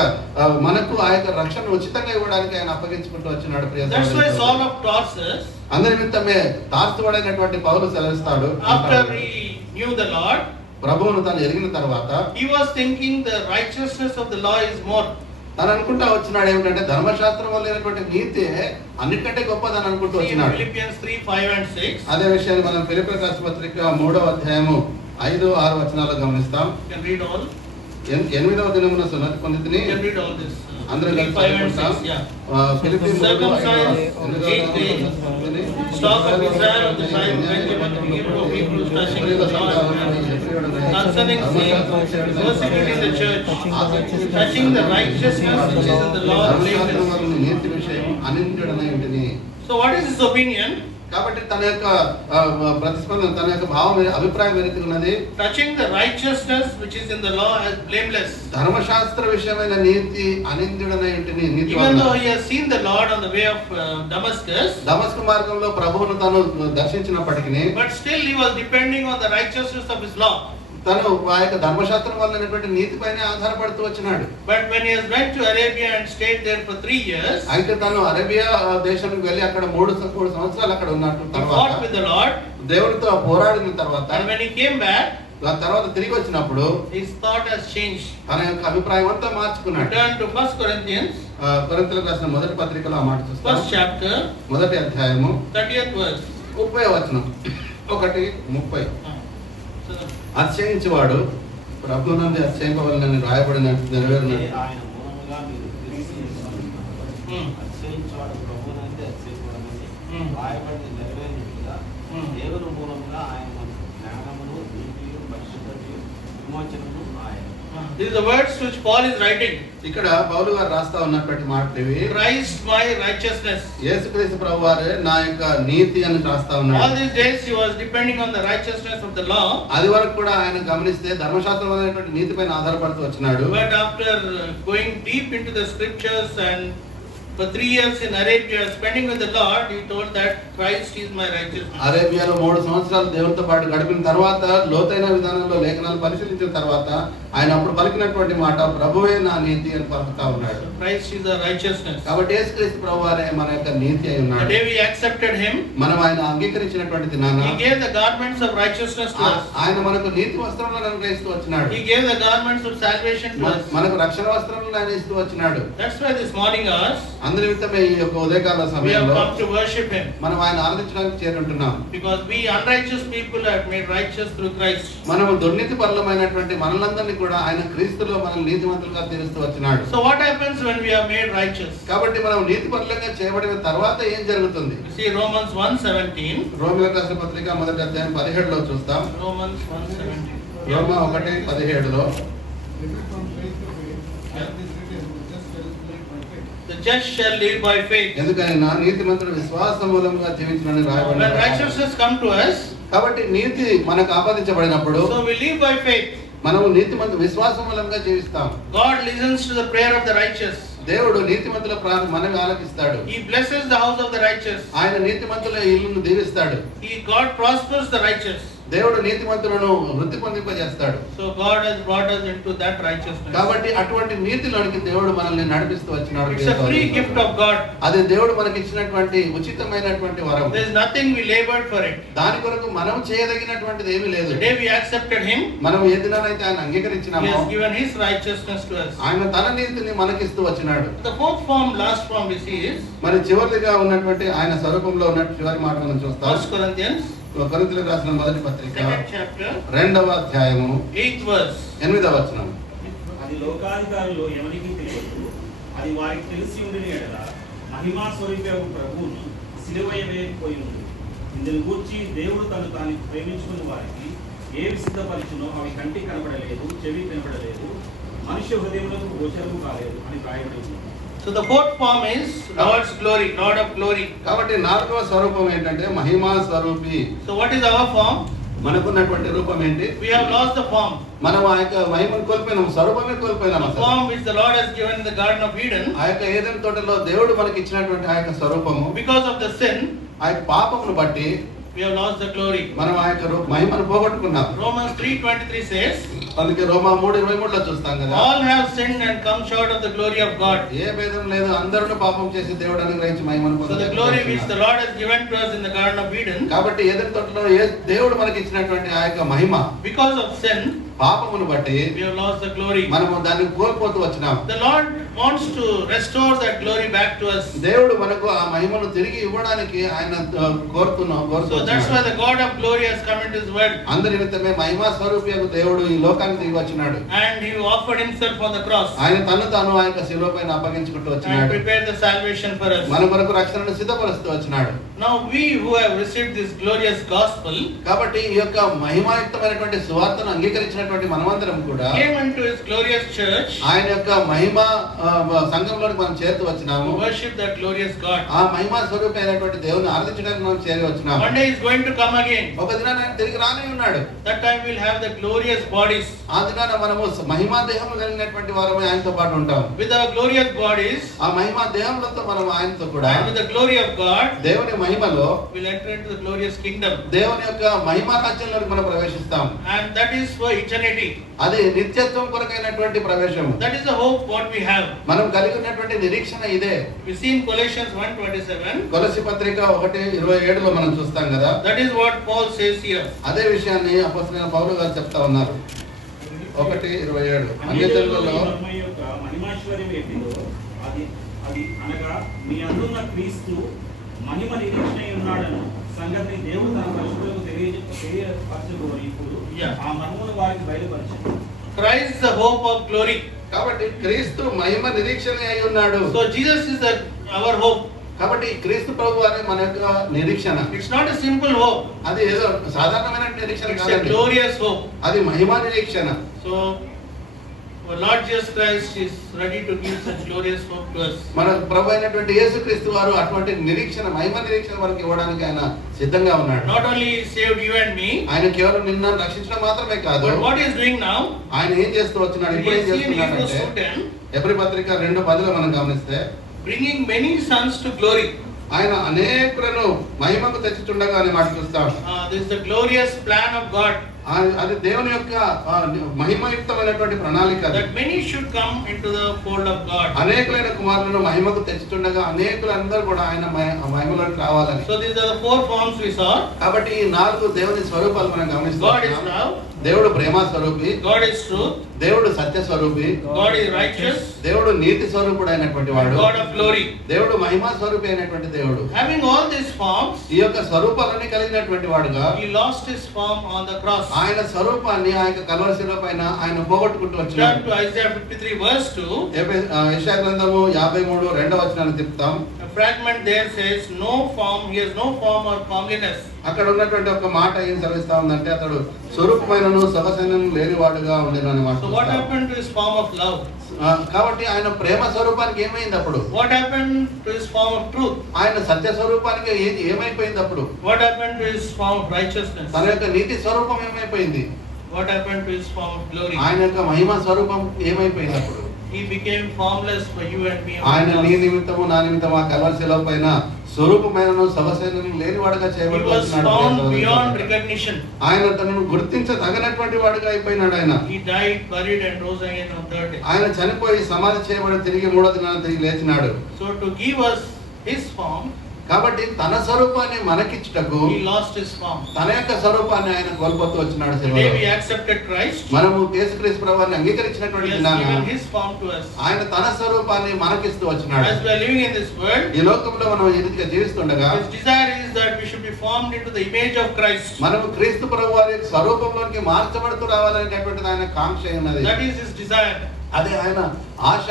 మనకు ఆ యొక్క రక్షణ ఉచితంగా ఇవ్వడానికి ఆయన అప్పగించుకుంటూ వచ్చినాడు. ప్రియ That's why సహోదరులు, Saul of Tarsus, అందరి నిమిత్తమే తార్చువాడైనటువంటి పౌలు సెలవిస్తాడు, after he knew the Lord, ప్రభువును తాను ఎరిగిన తర్వాత he was thinking the righteousness of the law is more. తను అనుకుంటా వచ్చినాడు ఏమిటంటే ధర్మశాస్త్రం వల్ల లేనటువంటి నీతి అన్నిటికంటే గొప్పదని అనుకుంటూ See in వచ్చినాడు. Philippians 3:5 and 6. అదే విషయాన్ని మనం ఫిలిప్పీయులకు రాసిన పత్రిక 3వ అధ్యాయము 5-6 వచనాల్లో గమనిస్తాం. You can read all. 8వ దినమున సున్నతి పొందితిని. You can read all this. అందరూ కలిసి 3:5 and చదువుకుంటాం. 6, yeah. Philippi 8 days, stock of Israel of the tribe of Benjamin, the Hebrew people touching the Lord, concerning sin, persecuting the church, touching the righteousness which is in the law, blameless. నీతి విషయం అనింద్యుడనై ఉంటిని. So what is his opinion? కాబట్టి తన యొక్క ప్రతిస్పందన, తన యొక్క భావం, అభిప్రాయం ఏ రీతిగా ఉన్నది? Touching the righteousness which is in the law as blameless. ధర్మశాస్త్ర విషయమైన నీతి అనింద్యుడనై ఉంటిని, Even నీతివంతుడు. though he has seen the Lord on the way of Damascus, దమస్కు మార్గంలో ప్రభువును తాను దర్శించినప్పటికీ but still he was depending on the righteousness of his law. తను ఆ యొక్క ధర్మశాస్త్రం వల్లనటువంటి నీతిపైన ఆధారపడుతూ వచ్చినాడు. But when he has went to Arabia and stayed there for 3 years, అయితే తను అరేబియా దేశానికి వెళ్ళి అక్కడ 3 సంవత్సరాలు అక్కడ ఉన్నట్టు he తర్వాత fought with the Lord, దేవుడితో పోరాడిన తర్వాత, and when he came back, ఆ తర్వాత తిరిగి వచ్చినప్పుడు his thought has changed. తన యొక్క అభిప్రాయం అంతా మార్చుకున్నాడు. Turn to 1 Corinthians, కొరింథీయులకు రాసిన మొదటి పత్రికలో ఆ మాట చూస్తాం. 1st chapter, మొదటి అధ్యాయము 30th verse. 30వ వచనం. 1:30. So, అతిశయించువాడు ప్రభువునందు అతిశయింపవలెనని రాయబడినట్టు నెరవేరినట్టు ఆయన మూలముగా మీరు క్రీస్తు Hmm. అతిశయించువాడు ప్రభువునందే అతిశయించబడమని Hmm. రాయబడిన నెరవేరినట్టుగా Hmm. దేవుని మూలముగా ఆయన మనకు జ్ఞానమును, నీతియు, పరిశుద్ధతయు, విమోచనము ఆయన. these are the words which Paul is writing. ఇక్కడ పౌలు గారు రాస్తా ఉన్నటువంటి మాటలు ఇవి. Christ my righteousness. యేసుక్రీస్తు ప్రభు వారే నా యొక్క నీతి అని రాస్తా All ఉన్నాడు. these days he was depending on the righteousness of the law. అది వరకు కూడా ఆయన గమనిస్తే ధర్మశాస్త్రం అనేటువంటి నీతి పైన ఆధారపడుతూ వచ్చినాడు. But after going deep into the scriptures and for 3 years in Arabia spending with the Lord, he told that Christ is my righteousness. అరేబియాలో 3 సంవత్సరాలు దేవునితో పాటు గడిపిన తర్వాత, లోతైన విధానంలో లేఖనాలు పరిశీలించిన తర్వాత ఆయన అప్పుడు పలికినటువంటి మాట ప్రభువే నా నీతి అని పలుకుతా ఉన్నాడు. Christ is the righteousness. కాబట్టి యేసుక్రీస్తు ప్రభు వారే మన యొక్క నీతి అయి The ఉన్నాడు. day we accepted him, మనం ఆయన అంగీకరించినటువంటి దినాన he gave the garments of righteousness to us. ఆయన మనకు నీతి వస్త్రములను అనుగ్రహిస్తూ వచ్చినాడు. He gave the garments of salvation to us. మనకు రక్షణ వస్త్రములను ఆయన ఇస్తూ వచ్చినాడు. That's why this morning hours, అందు నిమిత్తమే ఈ యొక్క ఉదయకాల we have సమయంలో come to worship him. మనం ఆయన ఆరాధించడానికి చేరుంటున్నాం. Because we unrighteous people are made righteous through Christ. మనము దుర్నీతి పరులమైనటువంటి మనలందరినీ కూడా ఆయన క్రీస్తులో మనల్ని నీతిమంతులుగా తీరుస్తూ వచ్చినాడు. So what happens when we are made righteous? కాబట్టి మనం నీతి పరులంగా చేయబడిన తర్వాత ఏం జరుగుతుంది? You see Romans 1:17. రోమిలకు రాసిన పత్రిక మొదటి అధ్యాయం 17లో చూస్తాం. Romans 1:17. Roma 1:17లో The just shall live by faith. ఎందుకని నా నీతిమంతుడు విశ్వాస మూలంగా జీవించునని When రాయబడింది. righteousness come to us, కాబట్టి నీతి మనకు ఆపాదించబడినప్పుడు so we live by faith. మనము నీతిమంతు విశ్వాస మూలంగా జీవిస్తాం. God listens to the prayer of the righteous. దేవుడు నీతిమంతుల మనవి ఆలకిస్తాడు. He blesses the house of the righteous. ఆయన నీతిమంతుల ఇల్లును దీవిస్తాడు. God prospers the righteous. దేవుడు నీతిమంతులను వృద్ధి పొందింపజేస్తాడు. So God has brought us into that righteousness. కాబట్టి అటువంటి నీతిలోనికి దేవుడు మనల్ని నడిపిస్తూ వచ్చినాడు. It's a free gift of God. అది దేవుడు మనకి ఇచ్చినటువంటి ఉచితమైనటువంటి వరం. There is nothing we labored for it. దాని కొరకు మనం చేయదగినటువంటిది ఏమీ లేదు. The day we accepted Him, మనం ఏ దినానైతే ఆయన He అంగీకరించినామో has given His righteousness to us. ఆయన తన నీతిని మనకిస్తూ వచ్చినాడు. The fourth form, last form we see is మరి చివరిగా ఉన్నటువంటి ఆయన స్వరూపంలో ఉన్న చివరి మాట మనం చూస్తాం. 1 Corinthians, కొరింథీయులకు రాసిన మొదటి పత్రిక 2nd chapter, 2వ అధ్యాయము 8th verse. 8వ వచనం. అది లోకాధికారులు ఎవరికి తెలియదు, అది వారికి తెలిసి ఉండిన ఎడల మహిమా స్వరూపము ప్రభువుని సిలువ వేయకపోయి ఉంది. ఇందుని గూర్చి దేవుడు తాను ప్రేమించుకున్న వారికి ఏవి సిద్ధపరిచినో అవి కంటికి కనబడలేదు, చెవి కనబడలేదు, మనుష్య హృదయములకు గోచరము కాలేదు అని రాయబడింది. So the fourth form is Lord's glory, Lord of glory. కాబట్టి 4వ స్వరూపం ఏంటంటే మహిమా స్వరూపి. So what is our form? మనకున్నటువంటి రూపం ఏంటి? We have lost the form. మనం ఆ యొక్క మహిమను కోల్పోయినాం, స్వరూపమే కోల్పోయినాం. The అసలు form which the Lord has given in the Garden of Eden, ఆ యొక్క ఏదెన్ తోటలో దేవుడు మనకి ఇచ్చినటువంటి ఆ యొక్క స్వరూపము, because of the sin, ఆ యొక్క పాపమును బట్టి we have lost the glory. మనం ఆ యొక్క మహిమను పోగొట్టుకున్నాం. Romans 3:23 says, అందుకే రోమా 3:23లో చూస్తాం కదా, all have sinned and come short of the glory of God. ఏ భేదం లేదు, అందరూ పాపం చేసి దేవుడు అనుగ్రహించి మహిమను So the పొందుతారు. glory which the Lord has given to us in the Garden of Eden, కాబట్టి ఏదెన్ తోటలో దేవుడు మనకి ఇచ్చినటువంటి ఆ యొక్క మహిమ, because of sin, పాపమును బట్టి we have lost the glory. మనము దాన్ని కోల్పోతూ వచ్చినాం. The Lord wants to restore that glory back to us. దేవుడు మనకు ఆ మహిమను తిరిగి ఇవ్వడానికి ఆయన So that's why the God of glory has come into His world. అందరి నిమిత్తమే మహిమా స్వరూపియగు దేవుడు ఈ లోకానికి దిగి వచ్చినాడు. And He offered Himself on the cross ఆయన తను తాను ఆ యొక్క శిలువ పైన అప్పగించుకుంటూ and వచ్చినాడు. prepared the salvation for us. మన కొరకు రక్షణను సిద్ధపరుస్తూ వచ్చినాడు. Now we who have received this glorious gospel కాబట్టి ఈ యొక్క మహిమాయుక్తమైనటువంటి సువార్తను అంగీకరించినటువంటి మనమందరం కూడా came into his glorious church ఆయన యొక్క మహిమ సంఘంలోకి మనం చేరుతూ to వచ్చినాము. worship that glorious God. ఆ మహిమా స్వరూపి అయినటువంటి దేవుని ఆరాధించడానికి మనం చేరి వచ్చినాము. One day he is going to come again. ఒక దినాన ఆయన తిరిగి రానే ఉన్నాడు. That time we'll have the glorious bodies. ఆ దినాన మనము మహిమా దేహము కలిగినటువంటి వారమే ఆయనతో పాటు ఉంటాం. With our glorious bodies ఆ మహిమా దేహములతో మనం ఆయనతో కూడా and with the glory of God, దేవుని మహిమలో we'll enter into the glorious kingdom. దేవుని యొక్క మహిమా రాజ్యంలోకి మనం ప్రవేశిస్తాం. And that is for eternity. అది నిత్యత్వం కొరకైనటువంటి ప్రవేశము. That is the hope what we have. మనం కలిగి ఉన్నటువంటి నిరీక్షణ ఇదే. We see in Colossians 1:27. కొలస్సీ పత్రిక 1:27లో మనం చూస్తాం కదా. That is what Paul says here. అదే విషయాన్ని అపొస్తలుడైన పౌలు గారు చెప్తా ఉన్నారు. 1:27 అన్యజనులలో అన్యజనులలో మహిమ యొక్క మహిమైశ్వర్యం ఏంటిదో అది అది అనగా మీ అందున్న క్రీస్తు మహిమ నిరీక్షణ ఉన్నాడని సంగతిని దేవుడు తన పరిశుద్ధులకు తెలియపరచబోని ఇప్పుడు Yeah. ఆ మహిమను వారికి బయలుపరిచాడు. Christ is the hope of glory. కాబట్టి క్రీస్తు మహిమ నిరీక్షణ అయి ఉన్నాడు. So Jesus is our hope. కాబట్టి క్రీస్తు ప్రభు అనే మన యొక్క నిరీక్షణ. It's not a simple hope. అది ఏదో సాధారణమైన నిరీక్షణ It's a కాదండి. glorious hope. అది మహిమా నిరీక్షణ. So our Lord Jesus Christ is ready to give such glorious hope to us. మన ప్రభు అయినటువంటి యేసుక్రీస్తు వారు అటువంటి నిరీక్షణ మహిమ నిరీక్షణ మనకి ఇవ్వడానికి ఆయన సిద్ధంగా ఉన్నాడు. Not only he saved you and me, ఆయన కేవలం నిన్ను రక్షించడం మాత్రమే కాదు. but what he is doing now, ఆయన ఏం చేస్తూ వచ్చినాడు, we ఇప్పుడు ఏం see in Hebrews చేస్తున్నాడంటే 2:10, ఎబ్రీ పత్రిక 2:10లో మనం గమనిస్తే bringing many sons to glory. ఆయన అనేకులను మహిమకు తెచ్చుచుండగా అనే మాట చూస్తాం. This is the glorious plan of God, అది దేవుని యొక్క మహిమయుక్తమైనటువంటి ప్రణాళిక. that many should come into the fold of God. అనేకులైన కుమారులను మహిమకు తెచ్చుచుండగా అనేకులందరూ కూడా ఆయన మహిమలోకి రావాలని. So these are the four forms we saw. కాబట్టి ఈ 4 దేవుని స్వరూపాలు మనం God is గమనిస్తాం. love, దేవుడు ప్రేమ స్వరూపి, God is truth, దేవుడు సత్య స్వరూపి, God is righteous, దేవుడు నీతి స్వరూపుడు అయినటువంటి వాడు, God of glory. దేవుడు మహిమా స్వరూపి అయినటువంటి దేవుడు. Having all these forms, ఈ యొక్క స్వరూపాలన్నీ కలిగినటువంటి వాడుగా he lost his form on the cross. ఆయన స్వరూపాన్ని ఆ యొక్క కల్వరి శిలువ పైన ఆయన పోగొట్టుకుంటూ Turn వచ్చాడు. to Isaiah 53 verse 2. యెషయా గ్రంథము 53:2 చెప్తాం. A fragment there says, no form, he has no form or comeliness. అక్కడ ఉన్నటువంటి ఒక మాట ఏం సెలవిస్తా ఉందంటే అతడు స్వరూపమైనను సొగసైనను లేనివాడుగా ఉండెను అనే మాట So what చూస్తాం. happened to his form of love? కాబట్టి ఆయన ప్రేమ స్వరూపానికి ఏమైంది అప్పుడు? What happened to his form of truth? ఆయన సత్య స్వరూపానికి ఏమైపోయింది అప్పుడు? What happened to his form of righteousness? తన యొక్క నీతి స్వరూపం ఏమైపోయింది? What happened to his form of glory? ఆయన యొక్క మహిమ స్వరూపం ఏమైపోయింది అప్పుడు? He became formless for you and me. ఆయన నీ నిమిత్తము నా నిమిత్తము ఆ కల్వరి శిలువ పైన స్వరూపమైనను సొగసైనను లేనివాడుగా He చేయబడి was found beyond వచ్చినాడు. recognition. ఆయన తనను గుర్తించదగినటువంటి వాడుగా అయిపోయినాడు. ఆయన He died, buried and rose again on third day. ఆయన చనిపోయి సమాధి చేయబడి తిరిగి 3వ దినాన తిరిగి లేచినాడు. So to give us his form, కాబట్టి తన స్వరూపాన్ని మనకిచ్చుటకు he lost his form. తన యొక్క స్వరూపాన్ని ఆయన కోల్పోతూ వచ్చినాడు The day we శిలువలో. accepted Christ, మనము యేసుక్రీస్తు ప్రభువుని he అంగీకరించినటువంటి has దినాన given his form to us. ఆయన తన స్వరూపాన్ని మనకిస్తూ వచ్చినాడు. As we are living in this world, ఈ లోకంలో మనం ఈ రీతిగా జీవిస్తుండగా his desire is that we should be formed into the image of Christ. మనము క్రీస్తు ప్రభు వారి స్వరూపంలోకి మార్చబడుతూ రావాలనేటటువంటిది ఆయన కాంక్ష ఉన్నది. That is his desire. అదే ఆయన ఆశ,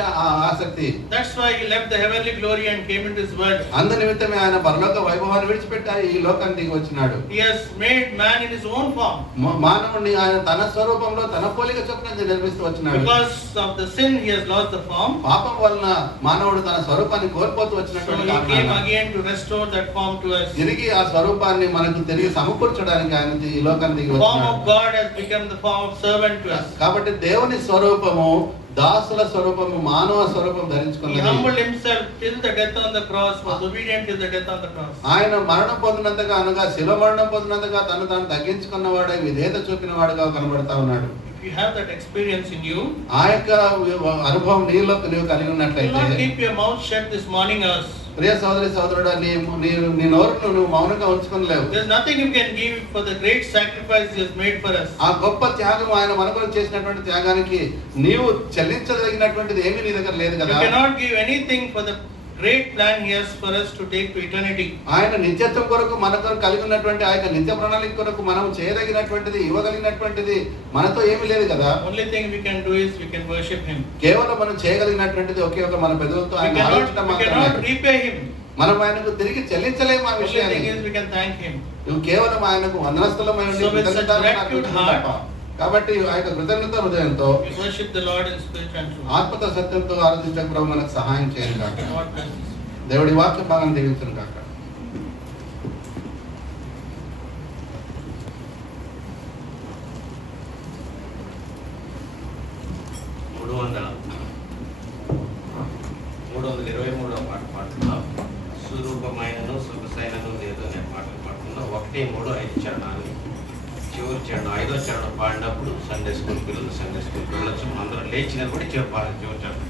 ఆసక్తి. That's why he left the heavenly glory and came into this world. అందు నిమిత్తమే ఆయన పరలోక వైభవాన్ని విడిచిపెట్టి ఈ లోకానికి దిగి వచ్చినాడు. He has made man in his own form. మానవుడిని ఆయన తన స్వరూపంలో తన పోలిక చొప్పున నిర్మిస్తూ వచ్చినాడు. Because of the sin, he has lost the form. పాపం వలన మానవుడు తన స్వరూపాన్ని కోల్పోతూ So వచ్చినటువంటి he came కారణాన again to restore that form to us. తిరిగి ఆ స్వరూపాన్ని మనకు తిరిగి సమకూర్చడానికి ఆయన ఈ లోకానికి దిగి The form of వచ్చినాడు. God has become the form of servant to us. కాబట్టి దేవుని స్వరూపము దాసుల స్వరూపము, మానవ స్వరూపం He ధరించుకున్నది. humbled himself till the death on the cross, was obedient till the death on the cross. ఆయన మరణం పొందినంతగా అనగా శిల మరణం పొందినంతగా తను తగ్గించుకున్నవాడే విధేయత చూపిన వాడుగా కనబడతా ఉన్నాడు. If you have that experience in you, ఆ యొక్క అనుభవం నీలో నీవు కలిగి do ఉన్నట్లయితే not keep your mouth shut this morning hours. ప్రియ సోదరి సోదరుడా, నీ నోరును నువ్వు మౌనంగా ఉంచుకోలేవు. There's nothing you can give for the great sacrifice he has made for us. ఆ గొప్ప త్యాగం ఆయన మన కొరకు చేసినటువంటి త్యాగానికి నీవు చెల్లించదగినటువంటిది ఏమీ నీ దగ్గర లేదు You కదా. cannot give anything for the great plan he has for us to take to eternity. ఆయన నిత్యత్వం కొరకు మనతో కలిగి ఉన్నటువంటి ఆ యొక్క నిత్య ప్రణాళిక కొరకు మనం చేయదగినటువంటిది, ఇవ్వగలిగినటువంటిది మనతో ఏమీ లేదు కదా. Only thing we can do is we can worship him. కేవలం మనం చేయగలిగినటువంటిది ఒకే ఒక మన పెదవులతో We ఆయన ఆరాధించడం cannot మాత్రమే. repay him. మనం ఆయనకు తిరిగి చెల్లించలేము ఆ Only thing విషయాన్ని. is we can thank him. నువ్వు కేవలం ఆయనకు వందనస్థలమై ఉండి So with such కృతజ్ఞతాపూర్వకంగా gratitude heart, కాబట్టి ఆ యొక్క కృతజ్ఞత హృదయంతో we worship the Lord in spirit and truth. ఆత్మతో సత్యంతో ఆరాధించక ప్రభు మనకు సహాయం చేయను కాక. God bless us. దేవుడి వాక్య భాగం దీవించను కాక. పాట పాడుతున్నాం. స్వరూపమైనను సొగసైనను లేదో అనే పాటలు పాడుతున్నాం. 1-3-5 చరణాలు. చివరి చరణం 5వ చరణం పాడినప్పుడు సండే స్కూల్ పిల్లలు సండే స్కూల్ వెళ్ళొచ్చు. అందరూ లేచినా కూడా చివరి చరణం